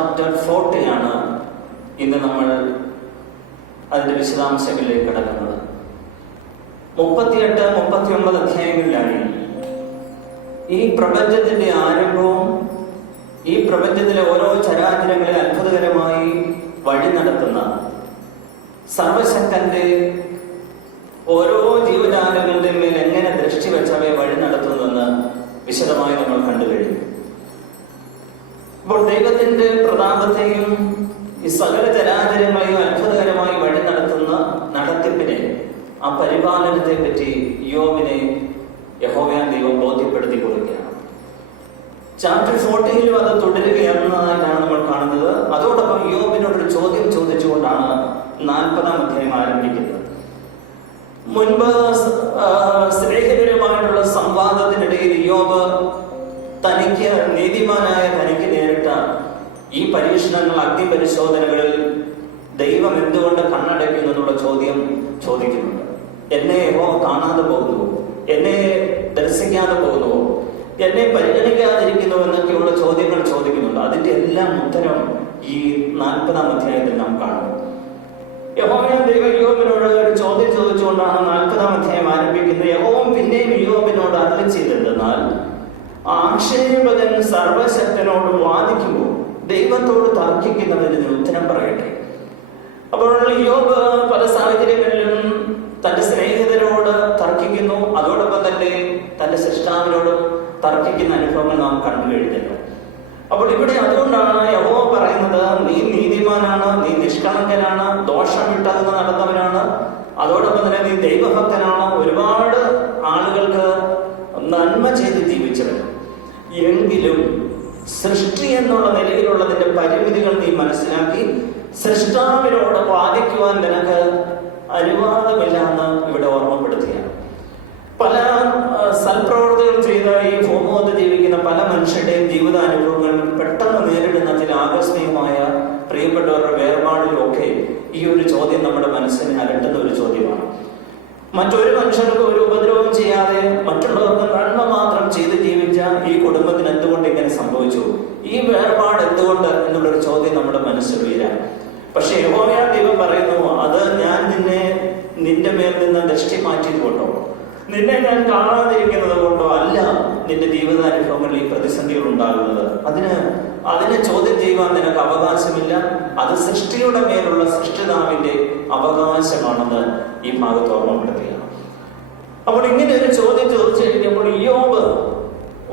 Chapter 40 ആണ് ഇന്ന് നമ്മൾ അതിന്റെ വിശദാംശങ്ങളിലേക്ക് കടക്കുന്നത്. 38, 39 അധ്യായങ്ങളിലാണ് ഈ പ്രപഞ്ചത്തിന്റെ ആരംഭവും ഈ പ്രപഞ്ചത്തിലെ ഓരോ ചരാചരങ്ങളെ അത്ഭുതകരമായി വഴി നടത്തുന്ന സർവശക്തന്റെ ഓരോ ജീവജാലങ്ങളുടെ മേൽ എങ്ങനെ ദൃഷ്ടി വെച്ചവയെ വഴി നടത്തുന്നതെന്ന് വിശദമായി നമ്മൾ കണ്ടു കഴിഞ്ഞു. അപ്പോൾ ദൈവത്തിന്റെ പ്രതാപത്തെയും ഈ സകല ചരാചരങ്ങളെയും അത്ഭുതകരമായി വഴി നടത്തുന്ന നടത്തിപ്പിനെ, ആ പരിപാലനത്തെ പറ്റി യോബിനെ യഹോവയായ ദൈവം ബോധ്യപ്പെടുത്തി കൊടുക്കുകയാണ്. ചാപ്റ്റർ 40 അത് തുടരുകയെന്നതായിട്ടാണ് നമ്മൾ കാണുന്നത്. അതോടൊപ്പം യോബിനോടൊരു ചോദ്യം ചോദിച്ചുകൊണ്ടാണ് 40-ാം അധ്യായം ആരംഭിക്കുന്നത്. മുൻപ് സ്നേഹിതരുമായിട്ടുള്ള സംവാദത്തിനിടയിൽ യോബ് തനിക്ക് നീതിമാനായ തനിക്ക് നേരിട്ട ഈ പരീക്ഷണങ്ങൾ, അഗ്നിപരിശോധനകളിൽ ദൈവം എന്തുകൊണ്ട് കണ്ണടയ്ക്കുന്നു എന്നുള്ള ചോദ്യം ചോദിക്കുന്നുണ്ട്. എന്നെ യഹോവ കാണാതെ പോകുന്നുവോ? എന്നെ ദർശിക്കാതെ പോകുന്നുവോ? എന്നെ പരിഗണിക്കാതിരിക്കുന്നു എന്നൊക്കെയുള്ള ചോദ്യങ്ങൾ ചോദിക്കുന്നുണ്ട്. അതിന്റെ എല്ലാം ഉത്തരം ഈ 40-ാം അധ്യായത്തിൽ നാം കാണുന്നു. യഹോവയായ ദൈവം യോബിനോട് ഒരു ചോദ്യം ചോദിച്ചുകൊണ്ടാണ് 40-ാം അധ്യായം ആരംഭിക്കുന്നത്. യഹോവ പിന്നെയും യോബിനോട് അരുളി ചെയ്തതെന്നാൽ, ആക്ഷേപകൻ സർവശക്തനോട് വാദിക്കുമ്പോൾ ദൈവത്തോട് തർക്കിക്കുന്നവന് ഉത്തരം പറയട്ടെ. അപ്പോൾ യോബ് പല സാഹചര്യങ്ങളിലും തന്റെ സ്നേഹിതരോട് തർക്കിക്കുന്നു, അതോടൊപ്പം തന്നെ തന്റെ സൃഷ്ടാവിനോടും തർക്കിക്കുന്ന അനുഭവങ്ങൾ നാം കണ്ടു കഴിഞ്ഞല്ലോ. അപ്പോൾ ഇവിടെ അതുകൊണ്ടാണ് യഹോവ പറയുന്നത്, നീ നീതിമാനാണ്, നീ നിഷ്കളങ്കനാണ്, ദോഷം വിട്ടകന്ന് നടന്നവനാണ്, അതോടൊപ്പം തന്നെ നീ ദൈവഭക്തനാണ്, ഒരുപാട് ആളുകൾക്ക് നന്മ ചെയ്ത് ജീവിച്ചവൻ. എങ്കിലും സൃഷ്ടി എന്നുള്ള നിലയിലുള്ളതിന്റെ പരിമിതികൾ നീ മനസ്സിലാക്കി സൃഷ്ടാവിനോട് വാദിക്കുവാൻ നിനക്ക് അനുവാദമില്ല എന്ന് ഇവിടെ ഓർമ്മപ്പെടുത്തുകയാണ്. പല സൽപ്രവർത്തികൾ ചെയ്ത ഈ ഭൂമുഖത്ത് ജീവിക്കുന്ന പല മനുഷ്യരുടെയും ജീവിതാനുഭവങ്ങൾ പെട്ടെന്ന് നേരിടുന്ന ചില ആകസ്മികമായ പ്രിയപ്പെട്ടവരുടെ വേർപാടിലൊക്കെ ഈ ഒരു ചോദ്യം നമ്മുടെ മനസ്സിനെ അലട്ടുന്ന ഒരു ചോദ്യമാണ്. മറ്റൊരു മനുഷ്യർക്ക് ഒരു ഉപദ്രവം ചെയ്യാതെ മറ്റുള്ളവർക്ക് നന്മ മാത്രം ചെയ്ത് ജീവിച്ച ഈ കുടുംബത്തിന് എന്തുകൊണ്ട് ഇങ്ങനെ സംഭവിച്ചു? ഈ വേർപാട് എന്തുകൊണ്ട് എന്നുള്ളൊരു ചോദ്യം നമ്മുടെ മനസ്സിൽ വീരാം. പക്ഷെ യഹോവയായ ദൈവം പറയുന്നു, അത് ഞാൻ നിന്റെ മേൽ നിന്ന് ദൃഷ്ടി മാറ്റിയത് കൊണ്ടോ, നിന്നെ ഞാൻ കാണാതിരിക്കുന്നത് കൊണ്ടോ അല്ല നിന്റെ ജീവിതാനുഭവങ്ങളിൽ ഈ പ്രതിസന്ധികൾ ഉണ്ടാകുന്നത്. അതിനെ ചോദ്യം ചെയ്യുവാൻ നിനക്ക് അവകാശമില്ല. അത് സൃഷ്ടിയുടെ മേലുള്ള സൃഷ്ടിതാവിന്റെ അവകാശമാണെന്ന് ഈ ഭാഗത്ത് ഓർമ്മപ്പെടുത്തുകയാണ്. അപ്പോൾ ഇങ്ങനെ ഒരു ചോദ്യം ചോദിച്ചു കഴിഞ്ഞപ്പോൾ യോബ്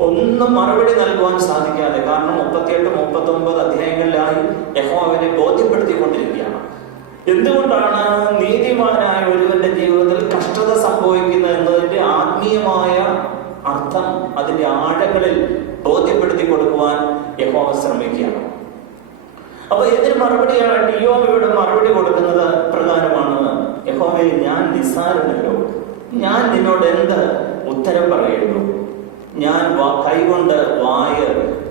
ഒന്നും മറുപടി നൽകുവാൻ സാധിക്കാതെ, കാരണം 38, 39 അധ്യായങ്ങളിലായി യഹോവനെ ബോധ്യപ്പെടുത്തിക്കൊണ്ടിരിക്കുകയാണ്. എന്തുകൊണ്ടാണ് നീതിമാനായ ഒരുവന്റെ ജീവിതത്തിൽ കഷ്ടത സംഭവിക്കുന്നത് എന്നതിന്റെ ആത്മീയമായ അർത്ഥം, അതിന്റെ ആഴങ്ങളിൽ ബോധ്യപ്പെടുത്തി കൊടുക്കുവാൻ യഹോവ ശ്രമിക്കുകയാണ്. അപ്പൊ ഇതിന് മറുപടിയായിട്ട് യോബ് ഇവിടെ മറുപടി കൊടുക്കുന്നത് പ്രകാരമാണ്, യഹോവേ, ഞാൻ നിസ്സാരനല്ലോ, ഞാൻ നിന്നോട് എന്ത് ഉത്തരം പറയുന്നു? ഞാൻ കൈകൊണ്ട് വായ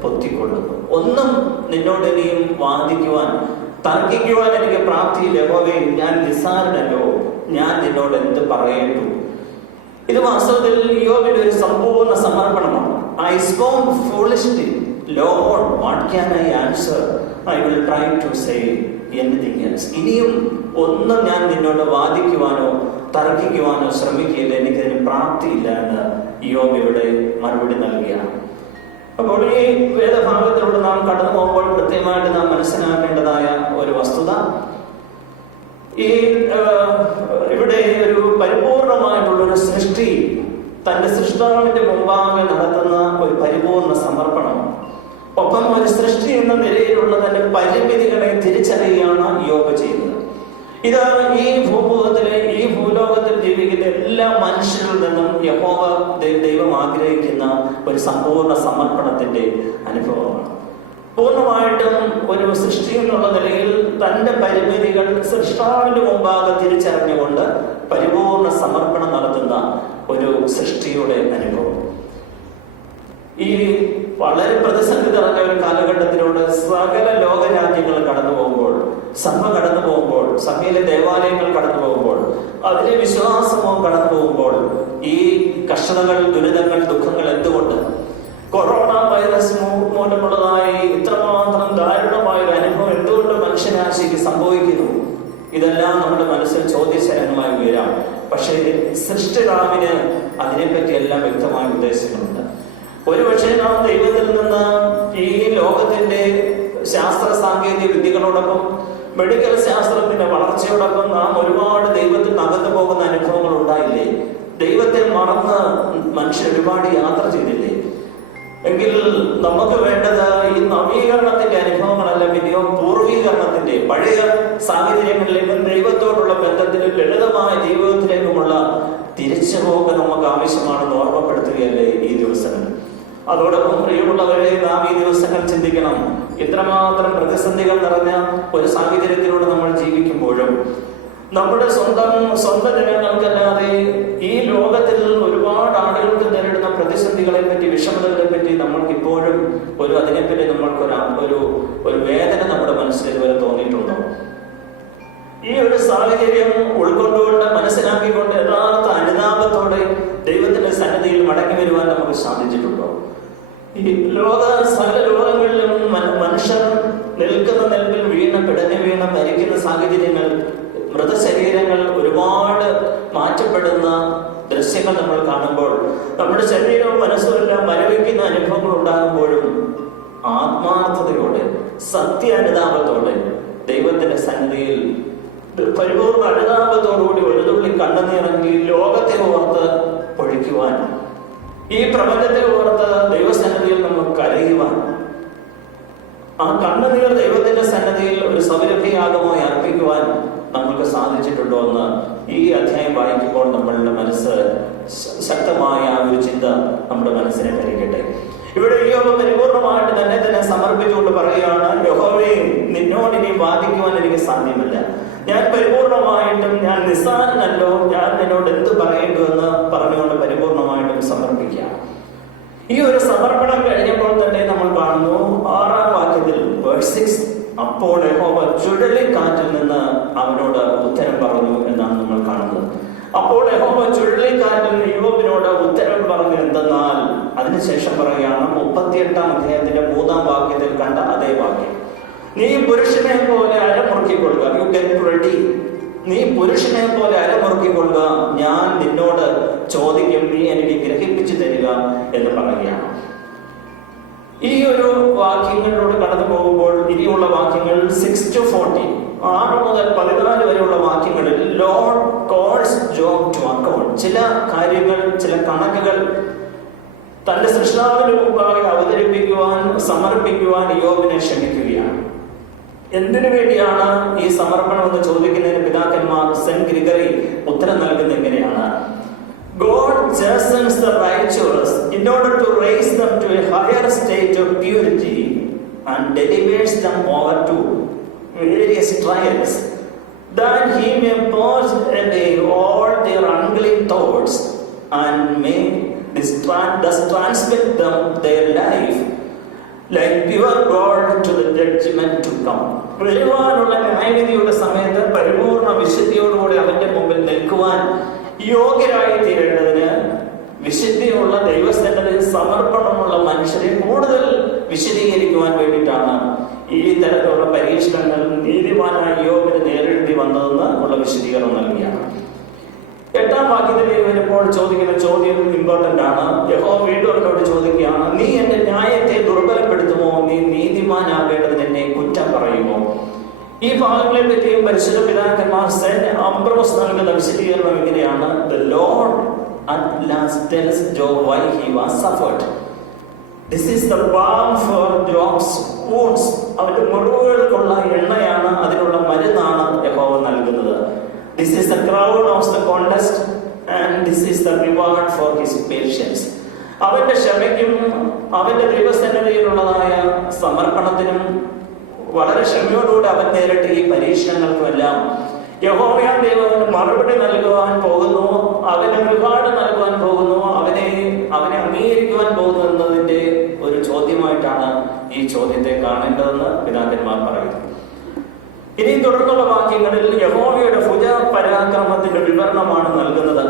പൊത്തിക്കൊള്ളുന്നു. ഒന്നും നിന്നോട് ഇനിയും വാദിക്കുവാൻ, തർക്കിക്കുവാൻ എനിക്ക് പ്രാപ്തിയില്ല. യഹോവേ, ഞാൻ നിസ്സാരനല്ലോ, ഞാൻ നിന്നോട് എന്ത് പറയേണ്ടു? ഇത് വാസ്തവത്തിൽ യോബിന്റെ ഒരു സമ്പൂർണ്ണ സമർപ്പണമാണ്. I spoke foolishly, Lord, what can I answer? I will try to say anything else. ഇനിയും ഒന്നും ഞാൻ നിന്നോട് വാദിക്കുവാനോ തർക്കിക്കുവാനോ ശ്രമിക്കില്ല, എനിക്കതിന് പ്രാപ്തിയില്ല എന്ന് യോബ് ഇവിടെ മറുപടി നൽകുകയാണ്. അപ്പോൾ ഈ വേദഭാഗത്തിലൂടെ നാം കടന്നു പോകുമ്പോൾ കൃത്യമായിട്ട് നാം മനസ്സിലാക്കേണ്ടതായ ഒരു വസ്തുത, ഈ ഇവിടെ ഒരു പരിപൂർണമായിട്ടുള്ളൊരു സൃഷ്ടി തന്റെ സൃഷ്ടാവിന്റെ മുമ്പാകെ നടത്തുന്ന ഒരു പരിപൂർണ സമർപ്പണമാണ്. ഒപ്പം ഒരു സൃഷ്ടി എന്ന നിലയിലുള്ള തന്റെ പരിമിതികളെ തിരിച്ചറിയുകയാണ് യോബ് ചെയ്യുന്നത്. ഇതാണ് ഈ ഭൂമുഖത്തിലെ, ഈ ഭൂലോകത്തിൽ ജീവിക്കുന്ന എല്ലാ മനുഷ്യരിൽ നിന്നും യഹോവ ദൈവം ആഗ്രഹിക്കുന്ന ഒരു സമ്പൂർണ്ണ സമർപ്പണത്തിന്റെ അനുഭവമാണ്. പൂർണ്ണമായിട്ടും ഒരു സൃഷ്ടി എന്നുള്ള നിലയിൽ തന്റെ പരിമിതികൾ സൃഷ്ടാവിന്റെ മുമ്പാകെ തിരിച്ചറിഞ്ഞുകൊണ്ട് പരിപൂർണ സമർപ്പണം നടത്തുന്ന ഒരു സൃഷ്ടിയുടെ അനുഭവം. ഈ വളരെ പ്രതിസന്ധി നിറഞ്ഞ ഒരു കാലഘട്ടത്തിലൂടെ സകല ലോകരാജ്യങ്ങൾ കടന്നു പോകുമ്പോൾ, സഭ കടന്നു പോകുമ്പോൾ, സഭയിലെ ദേവാലയങ്ങൾ കടന്നു പോകുമ്പോൾ, അതിലെ വിശ്വാസമോ കടന്നു പോകുമ്പോൾ, ഈ കഷ്ടതകൾ, ദുരിതങ്ങൾ, ദുഃഖങ്ങൾ എന്തുകൊണ്ട്? കൊറോണ വൈറസ് മൂലമുള്ളതായി ഇത്രമാത്രം ദാരുണമായ ഒരു മനുഷ്യരാശിക്ക് സംഭവിക്കുന്നു? ഇതെല്ലാം നമ്മുടെ മനസ്സിൽ ചോദ്യശരങ്ങളായി ഉയരാം. പക്ഷേ സൃഷ്ടിതാവിന് അതിനെപ്പറ്റി എല്ലാം വ്യക്തമായ ഉദ്ദേശങ്ങളുണ്ട്. ഒരുപക്ഷെ നാം ദൈവത്തിൽ നിന്ന് ഈ ലോകത്തിന്റെ ശാസ്ത്ര സാങ്കേതിക വിദ്യകളോടൊപ്പം മെഡിക്കൽ ശാസ്ത്രത്തിന്റെ വളർച്ചയോടൊപ്പം നാം ഒരുപാട് ദൈവത്തിൽ അകന്നു പോകുന്ന അനുഭവങ്ങൾ ഉണ്ടായില്ലേ? ദൈവത്തെ മറന്ന് മനുഷ്യർ ഒരുപാട് യാത്ര ചെയ്തില്ലേ? എങ്കിൽ നമുക്ക് വേണ്ടത് ഈ നവീകരണത്തിന്റെ അനുഭവങ്ങളല്ല, പിന്നെയോ പൂർവീകരണത്തിന്റെ പഴയ സാഹചര്യങ്ങളിലേക്കും ദൈവത്തോടുള്ള ബന്ധത്തിലും ലളിതമായ ജീവിതത്തിലേക്കുമുള്ള തിരിച്ചുപോക്ക് നമുക്ക് ആവശ്യമാണെന്ന് ഓർമ്മപ്പെടുത്തുകയല്ലേ ഈ ദിവസങ്ങൾ. അതോടൊപ്പം പ്രിയമുള്ളവരെ, നാം ഈ ദിവസങ്ങൾ ചിന്തിക്കണം, ഇത്രമാത്രം പ്രതിസന്ധികൾ നിറഞ്ഞ ഒരു സാഹചര്യത്തിലൂടെ നമ്മൾ ജീവിക്കുമ്പോഴും നമ്മുടെ സ്വന്തം ജനങ്ങൾക്കല്ലാതെ ഈ ലോകത്തിൽ ഒരുപാട് ആളുകൾക്ക് നേരിടുന്ന പ്രതിസന്ധികളെ പറ്റി, വിഷമതകളെ പറ്റി നമ്മൾക്ക് ഇപ്പോഴും അതിനെപ്പറ്റി നമ്മൾക്ക് ഒരു വേദന നമ്മുടെ മനസ്സിൽ ഇതുവരെ തോന്നിയിട്ടുണ്ടോ? ഈ ഒരു സാഹചര്യം ഉൾക്കൊണ്ടുകൊണ്ട് മനസ്സിലാക്കിക്കൊണ്ട് യഥാർത്ഥ അനുതാപത്തോടെ ദൈവത്തിന്റെ സന്നിധിയിൽ മടങ്ങി വരുവാൻ നമുക്ക് സാധിച്ചിട്ടുണ്ടോ? ഈ സകല ലോകങ്ങളിലും മനുഷ്യർ നിൽക്കുന്ന നിൽപ്പിൽ പിടഞ്ഞു വീണ മരിക്കുന്ന സാഹചര്യങ്ങൾ, മൃതശരീരങ്ങൾ ഒരുപാട് മാറ്റപ്പെടുന്ന ദൃശ്യങ്ങൾ നമ്മൾ കാണുമ്പോൾ, നമ്മുടെ ശരീരവും മനസ്സുമെല്ലാം മരവിക്കുന്ന അനുഭവങ്ങൾ ഉണ്ടാകുമ്പോഴും ആത്മാർത്ഥതയോടെ സത്യാനുതാപത്തോടെ ദൈവത്തിന്റെ സന്നിധിയിൽ പരിപൂർണ്ണ അനുതാപത്തോടുകൂടി ഒരു തുള്ളി കണ്ണുനീറങ്ങി ലോകത്തെ ഓർത്ത് പൊഴിക്കുവാൻ, ഈ പ്രപഞ്ചത്തെ ഓർത്ത് ദൈവസന്നിധിയിൽ നമുക്ക് കരയുവാൻ, ആ കണ്ണുനീർ ദൈവത്തിന്റെ സന്നിധിയിൽ ഒരു സൗരഭ്യയാഗമായി അർപ്പിക്കുവാൻ നമുക്ക് സാധിച്ചിട്ടുണ്ടോ എന്ന് ഈ അധ്യായം വായിക്കുമ്പോൾ നമ്മളുടെ മനസ്സ് ശക്തമായ ഒരു ചിന്ത നമ്മുടെ മനസ്സിനെ ഭരിക്കട്ടെ. ഇവിടെ യോബ് പരിപൂർണമായിട്ട് തന്നെ സമർപ്പിച്ചുകൊണ്ട് പറയുകയാണ്, യഹോവേ, നിന്നോട് ഇനി വാദിക്കുവാൻ എനിക്ക് സാധ്യമല്ല. ഞാൻ പരിപൂർണമായിട്ടും, ഞാൻ നിസ്സാരനല്ലോ, ഞാൻ നിന്നോട് എന്ത് പറയേണ്ടുവെന്ന് പറഞ്ഞുകൊണ്ട് പരിപൂർണമായിട്ടും സമർപ്പിക്കുക. ഈ ഒരു സമർപ്പണം കഴിഞ്ഞപ്പോൾ തന്നെ നമ്മൾ കാണുന്നു 6-ാം വാക്യത്തിൽ വേഴ്സ് 6, അപ്പോൾ യഹോവ ചുഴലിക്കാറ്റിൽ നിന്ന് അവനോട് ഉത്തരം പറഞ്ഞു എന്നാണ് നമ്മൾ കാണുന്നത്. അപ്പോൾ യഹോവ ചുഴലിക്കാറ്റിൽ നിന്ന് യോബിനോട് ഉത്തരം പറഞ്ഞു എന്തെന്നാൽ, അതിനുശേഷം പറയുകയാണ് 38-ാം അധ്യായത്തിന്റെ 3-ാം വാക്യത്തിൽ കണ്ട അതേ വാക്യം, നീ പുരുഷനെ പോലെ അരമുറുക്കിക്കൊള്ളുക. You get ready. നീ പുരുഷനെ പോലെ അരമുറുക്കിക്കൊള്ളുക, ഞാൻ നിന്നോട് ചോദിക്കും, നീ എനിക്ക് ഗ്രഹിപ്പിച്ചു തരിക എന്ന് പറയുകയാണ്. ഈ ഒരു വാക്യങ്ങളിലൂടെ കടന്നു പോകുമ്പോൾ ഇനിയുള്ള വാക്യങ്ങൾ 6-40, 6 മുതൽ 14 വരെയുള്ള വാക്യങ്ങളിൽ Lord calls Job to account. ചില കാര്യങ്ങൾ, ചില കണക്കുകൾ തന്റെ സൃഷ്ടാവിന് മുമ്പാകെ അവതരിപ്പിക്കുവാൻ, സമർപ്പിക്കുവാൻ യോബിനെ ക്ഷണിക്കുകയാണ്. എന്തിനു വേണ്ടിയാണ് ഈ സമർപ്പണം എന്ന് ചോദിക്കുന്നതിന് പിതാക്കന്മാർ സെന്റ് ഗ്രിഗറി ഉത്തരം നൽകുന്നത് എങ്ങനെയാണ്? God chastens the righteous in order to raise them to a higher state of purity and delivers them over to various trials, that he may purge away all their unclean thoughts and may thus transmit them their life like pure gold to the judgment to come. വരുവാനുള്ള ന്യായവിധിയുടെ സമയത്ത് പരിപൂർണ വിശുദ്ധിയോടുകൂടി അവന്റെ മുമ്പിൽ നിൽക്കുവാൻ യോഗ്യരായി തീരേണ്ടതിന് വിശുദ്ധിയുള്ള ദൈവസന്നിധിയിൽ സമർപ്പണമുള്ള മനുഷ്യരെ കൂടുതൽ വിശദീകരിക്കുവാൻ വേണ്ടിയിട്ടാണ് ഈ തരത്തിലുള്ള പരീക്ഷണങ്ങൾ നീതിമാനായ യോബിന് നേരിടേണ്ടി വന്നതെന്ന് ഉള്ള വിശദീകരണം നൽകിയാണ്. 8-ാം വാക്യത്തിലേക്ക് വരുമ്പോൾ ചോദിക്കുന്ന ചോദ്യം ഇമ്പോർട്ടന്റ് ആണ്. യഹോവ വീണ്ടും അവരോട് ചോദിക്കുകയാണ്, നീ എന്റെ ന്യായത്തെ ദുർബലപ്പെടുത്തുമോ? നീ നീതിമാനാകേണ്ടതിന് എന്നെ കുറ്റം പറയുമോ? ഈ ഭാഗങ്ങളെ പറ്റിയും പരിശുദ്ധ പിതാക്കന്മാർ സെന്റ് അംബ്രോസ് നൽകുന്ന വിശദീകരണം ഇങ്ങനെയാണ്: The Lord at last tells Job why he was suffered. This is the balm for Job's wounds. അവന്റെ മുറിവുകൾക്കുള്ള എണ്ണയാണ്, അതിനുള്ള മരുന്നാണ് യഹോവ നൽകുന്നത്. This is the crown of the contest and this is the reward for his patience. അവന്റെ ക്ഷമയ്ക്കും അവന്റെ ദൈവസന്നിധിയിലുള്ളതായ സമർപ്പണത്തിനും വളരെ ക്ഷമയോടുകൂടി അവൻ നേരിട്ട ഈ പരീക്ഷണങ്ങൾക്കുമെല്ലാം യഹോവയാം ദൈവം മറുപടി നൽകുവാൻ പോകുന്നു, അവന് റിവാർഡ് നൽകുവാൻ പോകുന്നു, അവനെ അംഗീകരിക്കുവാൻ പോകുന്നു എന്നതിന്റെ ഒരു ചോദ്യമായിട്ടാണ് ഈ ചോദ്യത്തെ കാണേണ്ടതെന്ന് പിതാക്കന്മാർ പറയുന്നു. ഇനി തുടർന്നുള്ള വാക്യങ്ങളിൽ യഹോവയുടെ ഭുജ പരാക്രമത്തിന്റെ വിവരണമാണ് നൽകുന്നത്.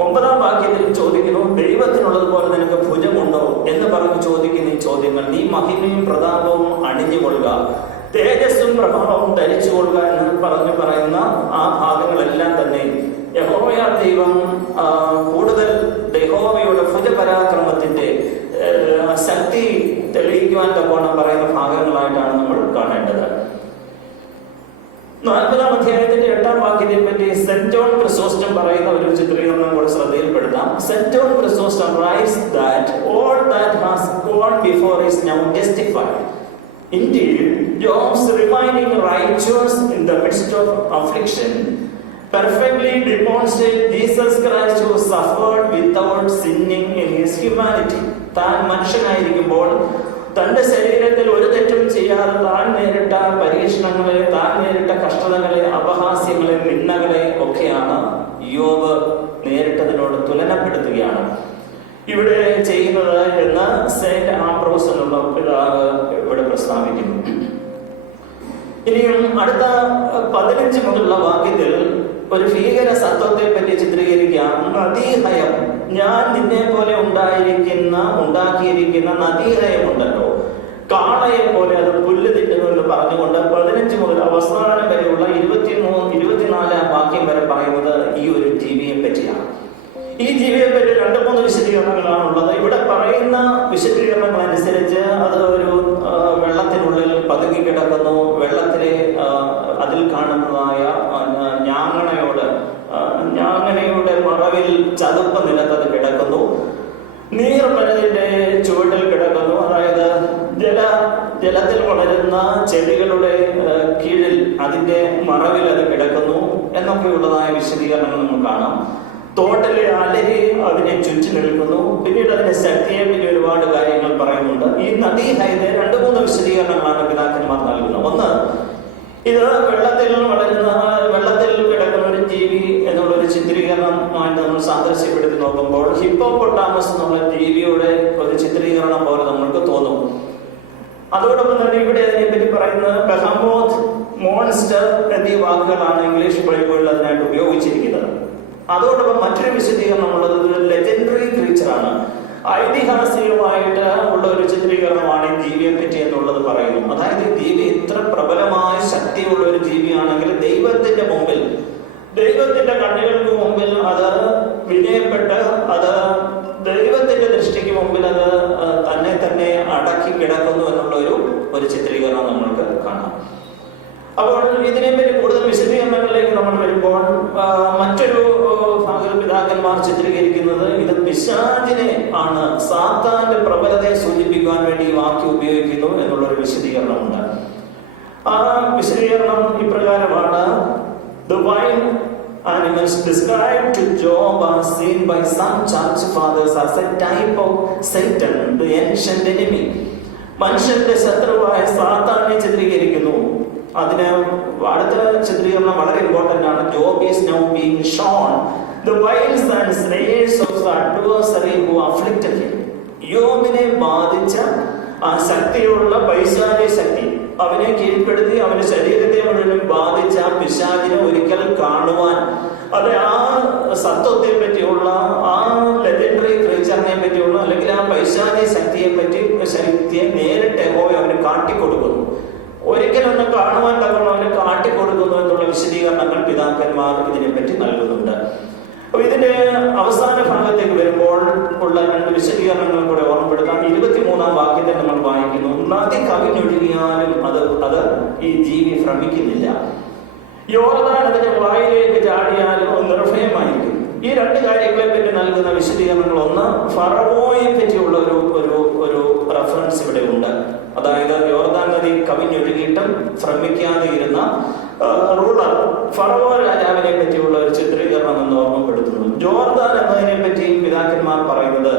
9-ാം വാക്യത്തിൽ ചോദിക്കുന്നു, ദൈവത്തിനുള്ളതുപോലെ നിനക്ക് ഭുജമുണ്ടോ എന്ന് പറഞ്ഞ് ചോദിക്കുന്ന ഈ ചോദ്യങ്ങൾ, നീ മഹിമയും പ്രതാപവും അണിഞ്ഞുകൊള്ളുക, തേജസ്സും പ്രഭാവം ധരിച്ചു കൊള്ളുക എന്ന് പറയുന്ന ആ ഭാഗങ്ങളെല്ലാം തന്നെ യഹോവയാ ദൈവം കൂടുതൽ യഹോവയുടെ ഭുജപരാക്രമത്തിന്റെ ശക്തി തെളിയിക്കുവാൻ തക്കോണം പറയുന്ന ഭാഗങ്ങളായിട്ടാണ് നമ്മൾ കാണേണ്ടത്. 40-ാം അധ്യായത്തിന്റെ 8-ാം വാക്യത്തെ പറ്റി സെന്റ് ജോൺ ക്രിസോസ്റ്റം പറയുന്ന ഒരു ചിത്രീകരണം കൂടെ ശ്രദ്ധയിൽപ്പെടുത്താം. Saint John Chrysostom writes that all that has gone before is now justified. Indeed, Job's remaining righteous in the midst of affliction perfectly demonstrate Jesus Christ who suffered without sinning in his humanity. താൻ മനുഷ്യനായിരിക്കുമ്പോൾ തന്റെ ശരീരത്തിൽ ഒരു തെറ്റും ചെയ്യാതെ താൻ നേരിട്ട പരീക്ഷണങ്ങളെ, താൻ നേരിട്ട കഷ്ടതകളെ, അപഹാസ്യങ്ങളെ, നിന്ദകളെ ഒക്കെയാണ് യോബ് നേരിട്ടതിനോട് തുലനപ്പെടുത്തുകയാണ് ഇവിടെ ചെയ്യുന്നത് എന്ന് സെന്റ് ആംബ്രോസ് എന്നുള്ള പിതാവ് ഇവിടെ പ്രസ്താവിക്കുന്നു. ഇനിയും അടുത്ത 15 മുതലുള്ള വാക്യത്തിൽ ഒരു ഭീകര സത്വത്തെ പറ്റി ചിത്രീകരിക്കാം. നദീഹയം, ഞാൻ നിന്നെ പോലെ ഉണ്ടാക്കിയിരിക്കുന്ന നദീഹയമുണ്ടല്ലോ, കാളയെ പോലെ അത് പുല്ല് തിന്നുന്നു എന്ന് പറഞ്ഞുകൊണ്ട് 15 മുതൽ അവസാനം വരെയുള്ള 23-24 വാക്യം വരെ പറയുന്നത് ഈ ഒരു ജീവിയെ പറ്റിയാണ്. ഈ ജീവിയെ പറ്റി 2-3 വിശദീകരണങ്ങളാണ് ഉള്ളത്. ഇവിടെ പറയുന്ന വിശദീകരണങ്ങൾ അനുസരിച്ച് അത് ഒരു വെള്ളത്തിനുള്ളിൽ പതുങ്ങി കിടക്കുന്നു, വെള്ളത്തിലെ അതിൽ കാണുന്നതായ ഞാങ്ങണയുടെ മറവിൽ ചതുപ്പ് നിലത്തത് കിടക്കുന്നു, നീർമലയുടെ ചുവട്ടിൽ കിടക്കുന്നു, അതായത് ജലത്തിൽ വളരുന്ന ചെടികളുടെ കീഴിൽ അതിന്റെ മറവിൽ അത് കിടക്കുന്നു എന്നൊക്കെയുള്ളതായ വിശദീകരണങ്ങൾ നമുക്ക് കാണാം. തോട്ടിലെ അലരി അതിനെ ചുറ്റി നിൽക്കുന്നു. പിന്നീട് അതിന്റെ ശക്തിയെ പറ്റി ഒരുപാട് കാര്യങ്ങൾ പറയുന്നുണ്ട്. ഈ നദീഹയത്തെ 2-3 വിശദീകരണങ്ങളാണ് പിതാക്കന്മാർ നൽകുന്നത്. ഒന്ന്, ഇത് വെള്ളത്തിൽ കിടക്കുന്ന ഒരു ജീവി എന്നുള്ളൊരു ചിത്രീകരണമായിട്ട് നമ്മൾ സാദൃശ്യപ്പെടുത്തി നോക്കുമ്പോൾ ഹിപ്പോപ്പൊട്ടാമസ് എന്നുള്ള ജീവിയുടെ ഒരു ചിത്രീകരണം പോലെ നമ്മൾക്ക് തോന്നും. അതോടൊപ്പം തന്നെ ഇവിടെ അതിനെപ്പറ്റി പറയുന്നത് ബെഹമോത്ത്, മോൺസ്റ്റർ എന്നീ വാക്കുകളാണ് ഇംഗ്ലീഷ് ബൈബിളിൽ അതിനായിട്ട് ഉപയോഗിച്ചിരിക്കുന്നത്. അതോടൊപ്പം മറ്റൊരു വിശദീകരണം ഉള്ളത് ഒരു ലെജൻഡറി ക്രീച്ചറാണ്, ഐതിഹാസികമായിട്ട് ഉള്ള ഒരു ചിത്രീകരണമാണ് ഈ ജീവിയെ പറ്റി എന്നുള്ളത് പറയുന്നു. അതായത് ഈ ജീവി ഇത്ര പ്രബലമായ ശക്തിയുള്ള ഒരു ജീവിയാണെങ്കിൽ ദൈവത്തിന്റെ മുമ്പിൽ, ദൈവത്തിന്റെ കണ്ണുകൾക്ക് മുമ്പിൽ അത് വിനയപ്പെട്ട് അത് ദൈവത്തിന്റെ ദൃഷ്ടിക്ക് മുമ്പിൽ അത് തന്നെ അടക്കി കിടക്കുന്നു എന്നുള്ള ഒരു ചിത്രീകരണം നമ്മൾക്ക് കാണാം. അപ്പോൾ ഇതിനെപ്പറ്റി കൂടുതൽ വിശദീകരണങ്ങളിലേക്ക് നമ്മൾ വരുമ്പോൾ മറ്റൊരു പിതാക്കന്മാർ ചിത്രീകരിക്കുന്നത് ഇത് പിശാചിനെ ആണ്, സാത്താന്റെ പ്രബലതയെ സൂചിപ്പിക്കുവാൻ വേണ്ടി ഈ വാക്യം ഉപയോഗിക്കുന്നു എന്നുള്ളൊരു വിശദീകരണമുണ്ട്. ആ വിശദീകരണം ഇപ്രകാരമാണ്: The wild animals described to Job are seen by some church fathers as a type of Satan, the ancient enemy. മനുഷ്യന്റെ ശത്രുവായ സാത്താനെ ചിത്രീകരിക്കുന്നു. അതിന് അടുത്ത ചിത്രീകരണം വളരെ ഇമ്പോർട്ടന്റ് ആണ്. Job is now being shown the wiles and snares of the adversary who afflicted him. യോബിനെ ബാധിച്ച ആ ശക്തിയുള്ള പൈശാചിക ശക്തി അവനെ കീഴ്പ്പെടുത്തി അവന്റെ ശരീരത്തെ മുഴുവൻ ബാധിച്ച പിശാചിനെ ഒരിക്കൽ കാണുവാൻ, അത് ആ സത്വത്തെ പറ്റിയുള്ള, ആ ലെജൻഡറി ക്രീച്ചറിനെ പറ്റിയുള്ള, അല്ലെങ്കിൽ ആ പൈശാചിക ശക്തിയെ നേരിട്ട് യഹോവ അവന് കാട്ടിക്കൊടുക്കുന്നു. ഒരിക്കലൊന്ന് കാണുവാൻ തക്കണം അവന് കാട്ടിക്കൊടുക്കുന്നു എന്നുള്ള വിശദീകരണങ്ങൾ പിതാക്കന്മാർ ഇതിനെപ്പറ്റി നൽകുന്നുണ്ട്. അപ്പൊ ഇതിന്റെ അവസാന ഭാഗത്തേക്ക് വരുമ്പോൾ ഉള്ള 2 വിശദീകരണങ്ങൾ കൂടെ ഓർമ്മപ്പെടുത്താം. 23-ാം വാക്യത്തെ നമ്മൾ വായിക്കുന്നു: നദി കവിഞ്ഞൊഴുകിയാലും അത് ഈ ജീവി ഭ്രമിക്കുന്നില്ല, യോർദാൻ അതിന്റെ വായിലേക്ക് ചാടിയാലും നിർഭയമായിരിക്കും. ഈ 2 കാര്യങ്ങളെ പറ്റി നൽകുന്ന വിശദീകരണങ്ങൾ, ഒന്ന്, ഫറവോയെ പറ്റിയുള്ള ഒരു റെഫറൻസ് ഇവിടെ ഉണ്ട്. അതായത് യോർദാൻ നദി കവിഞ്ഞൊഴുകിയിട്ടും ഭ്രമിക്കാതെ ഇരുന്ന റൂളർ ഫറവോ രാജാവിനെ പറ്റിയുള്ള ഒരു ചിത്രീകരണം എന്ന് ഓർമ്മപ്പെടുത്തുന്നു. ജോർദാൻ എന്നതിനെ പറ്റി പിതാക്കന്മാർ പറയുന്നത്,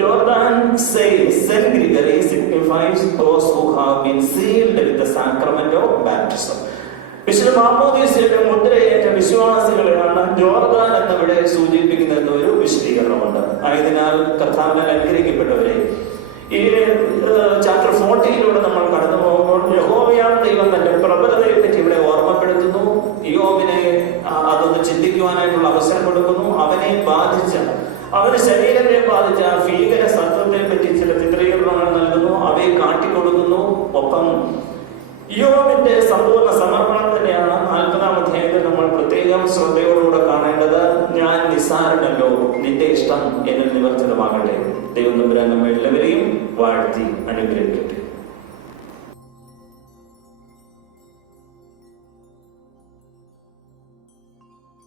Jordan Saint Gregory signifies those who have been sealed with the sacrament of baptism. വിശുദ്ധ മാമോദീസയുടെ മുദ്രയേറ്റ വിശ്വാസികളെയാണ് ജോർദാൻ എന്നിവിടെ സൂചിപ്പിക്കുന്ന ഒരു വിശദീകരണമുണ്ട്. ആയതിനാൽ കർത്താവിനാൽ അനുഗ്രഹിക്കപ്പെട്ടവരെ, ഈ ചാപ്റ്റർ 40 നമ്മൾ കടന്നു പോകുമ്പോൾ യഹോവയാം ദൈവം തന്റെ പ്രബലതയെ പറ്റി ഇവിടെ ഓർമ്മപ്പെടുത്തുന്നു. യോബിനെ അതൊന്ന് ചിന്തിക്കുവാനായിട്ടുള്ള അവസരം കൊടുക്കുന്നു. അവന്റെ ശരീരത്തെ ബാധിച്ച ഭീകര സത്വത്തെ പറ്റി ചില ചിത്രീകരണങ്ങൾ നൽകുന്നു, അവയെ കാട്ടിക്കൊടുക്കുന്നു. ഒപ്പം യോബിന്റെ യോബിന്റെ സമ്പൂർണ്ണ സമർപ്പണം തന്നെയാണ് 40-ാം അധ്യായത്തിൽ നമ്മൾ പ്രത്യേകം ശ്രദ്ധയോടുകൂടെ കാണേണ്ടത്. ഞാൻ നിസ്സാരനല്ലോ, നിന്റെ ഇഷ്ടം എന്നിൽ നിവർത്തിതമാകട്ടെ. ദൈവം തമ്പുരാൻ നമ്മെ എല്ലാവരെയും വാഴ്ത്തി അനുഗ്രഹിക്കട്ടെ.